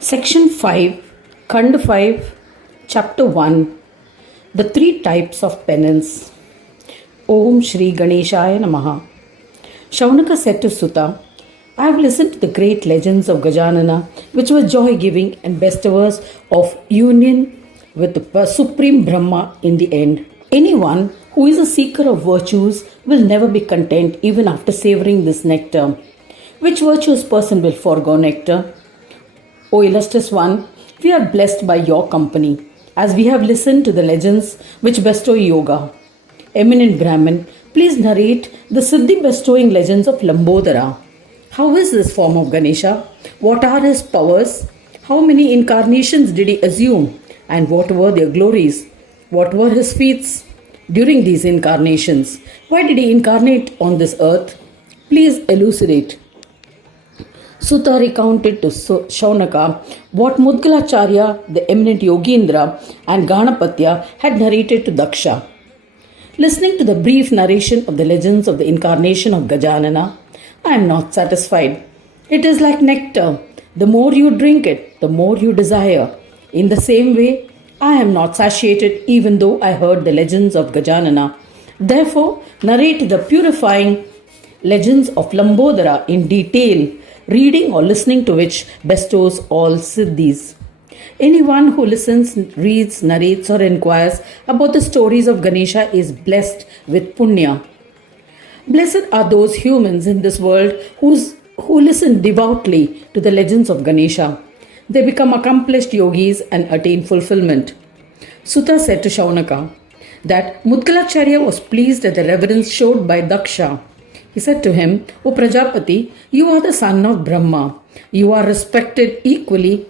Section 5, Khand 5, Chapter 1, The Three Types of Penance. Om Shri Ganeshaya Namaha. Shaunaka said to Sutta, I have listened to the great legends of Gajanana, which were joy-giving and bestowers of union with the Supreme Brahma in the end. Anyone who is a seeker of virtues will never be content even after savoring this nectar. Which virtuous person will forego nectar? O illustrious one, we are blessed by your company, as we have listened to the legends which bestow yoga. Eminent Brahmin, please narrate the Siddhi bestowing legends of Lambodara. How is this form of Ganesha? What are his powers? How many incarnations did he assume? And what were their glories? What were his feats during these incarnations? Why did he incarnate on this earth? Please elucidate. Sutta recounted to Shaunaka what Mudgalacharya, the eminent Yogindra, and Ganapatya had narrated to Daksha. Listening to the brief narration of the legends of the incarnation of Gajanana, I am not satisfied. It is like nectar. The more you drink it, the more you desire. In the same way, I am not satiated even though I heard the legends of Gajanana. Therefore, narrate the purifying legends of Lambodara in detail, reading or listening to which bestows all siddhis. Anyone who listens, reads, narrates or inquires about the stories of Ganesha is blessed with punya. Blessed are those humans in this world who listen devoutly to the legends of Ganesha. They become accomplished yogis and attain fulfillment. Sutta said to Shaunaka that Mudgalacharya was pleased at the reverence showed by Daksha. He said to him, O Prajapati, you are the son of Brahma. You are respected equally.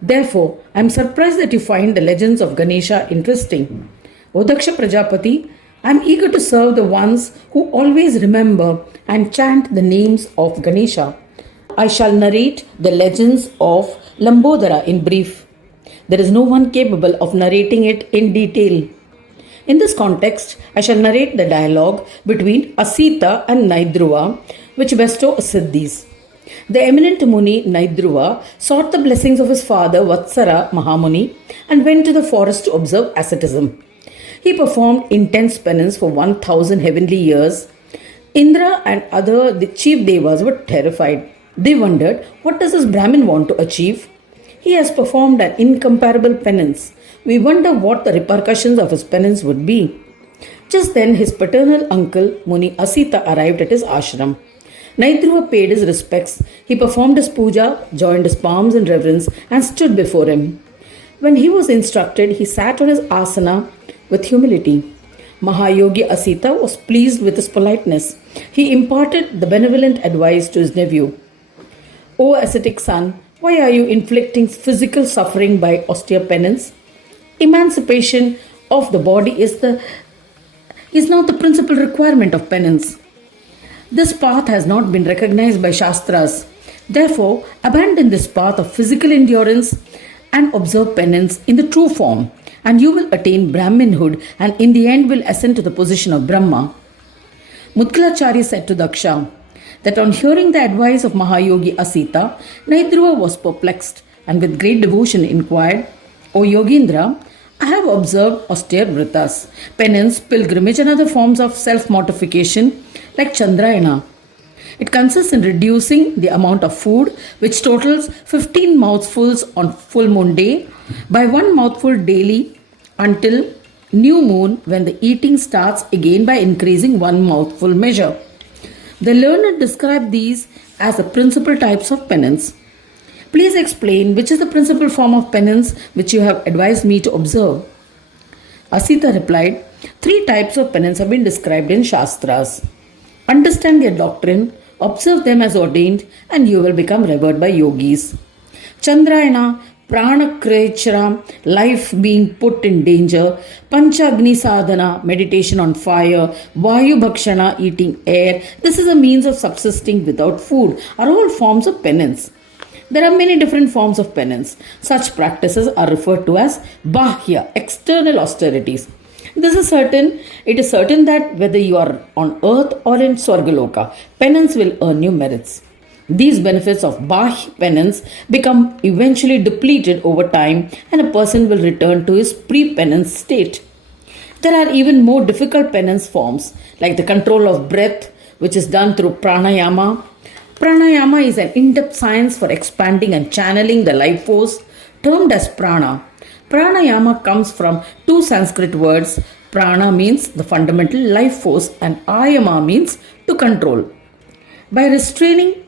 Therefore, I am surprised that you find the legends of Ganesha interesting. O Daksha Prajapati, I am eager to serve the ones who always remember and chant the names of Ganesha. I shall narrate the legends of Lambodara in brief. There is no one capable of narrating it in detail. In this context, I shall narrate the dialogue between Asita and Naidruva, which bestow siddhis. The eminent Muni Naidruva sought the blessings of his father Vatsara Mahamuni and went to the forest to observe asceticism. He performed intense penance for 1,000 heavenly years. Indra and the chief devas were terrified. They wondered, what does this Brahmin want to achieve? He has performed an incomparable penance. We wonder what the repercussions of his penance would be. Just then his paternal uncle Muni Asita arrived at his ashram. Naidruva paid his respects. He performed his puja, joined his palms in reverence and stood before him. When he was instructed, he sat on his asana with humility. Mahayogi Asita was pleased with his politeness. He imparted the benevolent advice to his nephew. O ascetic son, why are you inflicting physical suffering by austere penance? Emancipation of the body is not the principal requirement of penance. This path has not been recognized by Shastras. Therefore, abandon this path of physical endurance and observe penance in the true form, and you will attain Brahminhood and in the end will ascend to the position of Brahma. Mudgalacharya said to Daksha that on hearing the advice of Mahayogi Asita, Naidruva was perplexed and with great devotion inquired, O Yogindra, I have observed austere vritas, penance, pilgrimage and other forms of self-mortification like Chandrayana. It consists in reducing the amount of food which totals 15 mouthfuls on full moon day by 1 mouthful daily until new moon when the eating starts again by increasing 1 mouthful measure. The learned describe these as the principal types of penance. Please explain which is the principal form of penance which you have advised me to observe. Asita replied, 3 types of penance have been described in Shastras. Understand their doctrine, observe them as ordained, and you will become revered by yogis. Chandrayana, Prana Krechara, life being put in danger, Panchagni Sadhana, meditation on fire, Vayu Bhakshana, eating air, this is a means of subsisting without food, are all forms of penance. There are many different forms of penance. Such practices are referred to as Bahya, external austerities. It is certain that whether you are on earth or in Swargaloka, penance will earn you merits. These benefits of Bahya penance become eventually depleted over time and a person will return to his pre-penance state. There are even more difficult penance forms like the control of breath, which is done through pranayama. Pranayama is an in-depth science for expanding and channeling the life force termed as prana. Pranayama comes from two Sanskrit words. Prana means the fundamental life force and ayama means to control. By restraining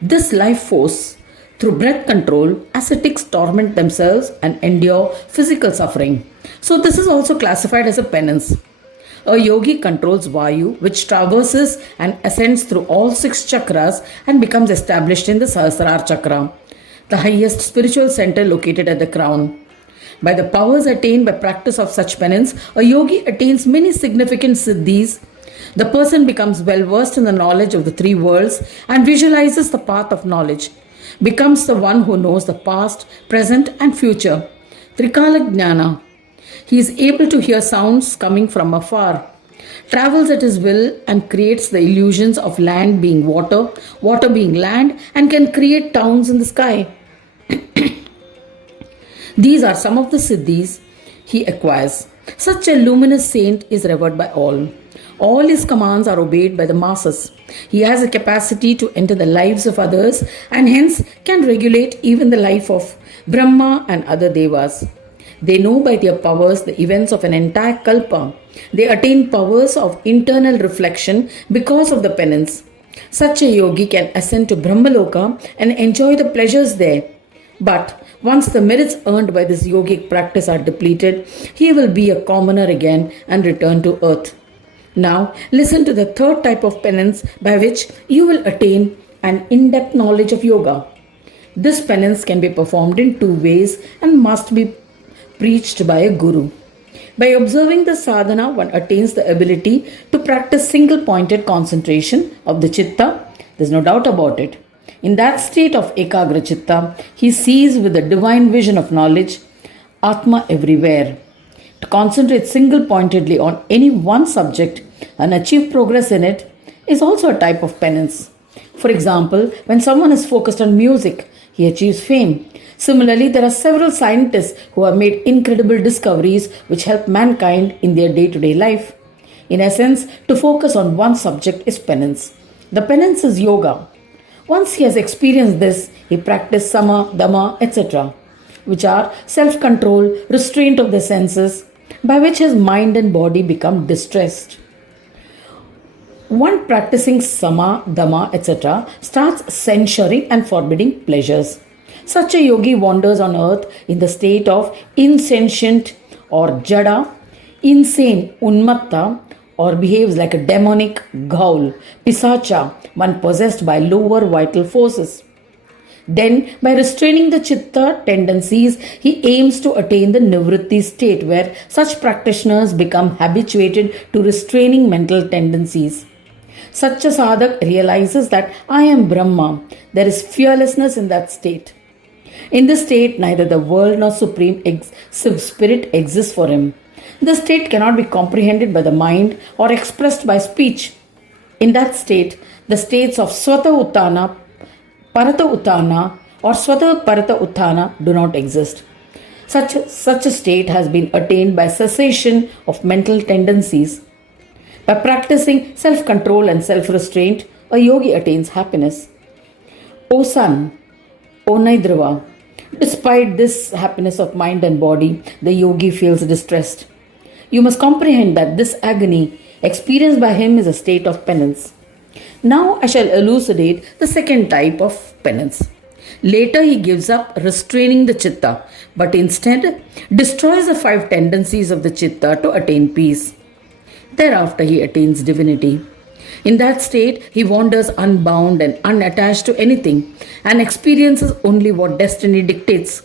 this life force through breath control, ascetics torment themselves and endure physical suffering. So, this is also classified as a penance. A yogi controls Vayu, which traverses and ascends through all six chakras and becomes established in the Sahasrara chakra, the highest spiritual center located at the crown. By the powers attained by practice of such penance, a yogi attains many significant siddhis. The person becomes well versed in the knowledge of the three worlds and visualizes the path of knowledge, becomes the one who knows the past, present, and future. Trikala Jnana. He is able to hear sounds coming from afar, travels at his will, and creates the illusions of land being water, water being land, and can create towns in the sky. These are some of the siddhis he acquires. Such a luminous saint is revered by all. All his commands are obeyed by the masses. He has a capacity to enter the lives of others and hence can regulate even the life of Brahma and other devas. They know by their powers the events of an entire kalpa. They attain powers of internal reflection because of the penance. Such a yogi can ascend to Brahmaloka and enjoy the pleasures there. But once the merits earned by this yogic practice are depleted, he will be a commoner again and return to earth. Now, listen to the third type of penance by which you will attain an in-depth knowledge of yoga. This penance can be performed in two ways and must be preached by a guru. By observing the sadhana, one attains the ability to practice single-pointed concentration of the chitta. There's no doubt about it. In that state of ekagra chitta, he sees with the divine vision of knowledge, Atma everywhere. To concentrate single-pointedly on any one subject and achieve progress in it is also a type of penance. For example, when someone is focused on music, he achieves fame. Similarly, there are several scientists who have made incredible discoveries which help mankind in their day-to-day life. In essence, to focus on one subject is penance. The penance is yoga. Once he has experienced this, he practices sama, dhamma, etc., which are self-control, restraint of the senses, by which his mind and body become distressed. One practicing sama, dhamma, etc. starts censuring and forbidding pleasures. Such a yogi wanders on earth in the state of insentient or jada, insane unmatta, or behaves like a demonic ghoul, pisacha, one possessed by lower vital forces. Then, by restraining the chitta tendencies, he aims to attain the nivritti state where such practitioners become habituated to restraining mental tendencies. Such a sadhak realizes that I am Brahma. There is fearlessness in that state. In this state, neither the world nor supreme spirit exists for him. This state cannot be comprehended by the mind or expressed by speech. In that state, the states of Swata Uttana, Parata Uttana, or Swata Parata Uttana do not exist. Such a state has been attained by cessation of mental tendencies. By practicing self-control and self-restraint, a yogi attains happiness. O son, O Naidhrava, despite this happiness of mind and body, the yogi feels distressed. You must comprehend that this agony experienced by him is a state of penance. Now I shall elucidate the second type of penance. Later he gives up restraining the chitta, but instead destroys the 5 tendencies of the chitta to attain peace. Thereafter he attains divinity. In that state, he wanders unbound and unattached to anything and experiences only what destiny dictates.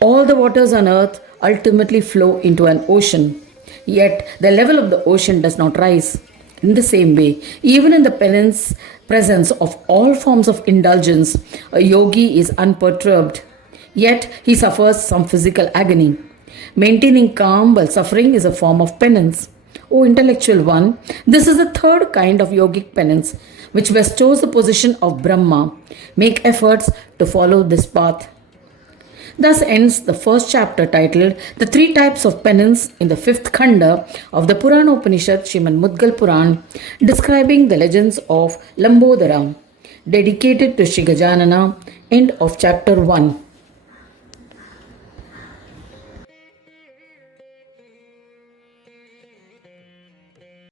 All the waters on earth ultimately flow into an ocean. Yet the level of the ocean does not rise. In the same way, even in the presence of all forms of indulgence, a yogi is unperturbed. Yet he suffers some physical agony. Maintaining calm while suffering is a form of penance. O intellectual one, this is the third kind of yogic penance. which bestows the position of Brahma, make efforts to follow this path. Thus ends the first chapter titled The Three Types of Penance in the fifth Khanda of the Purana Upanishad Srimad Mudgal Puran, describing the legends of Lambodara, dedicated to Shri Gajanana. End of chapter 1.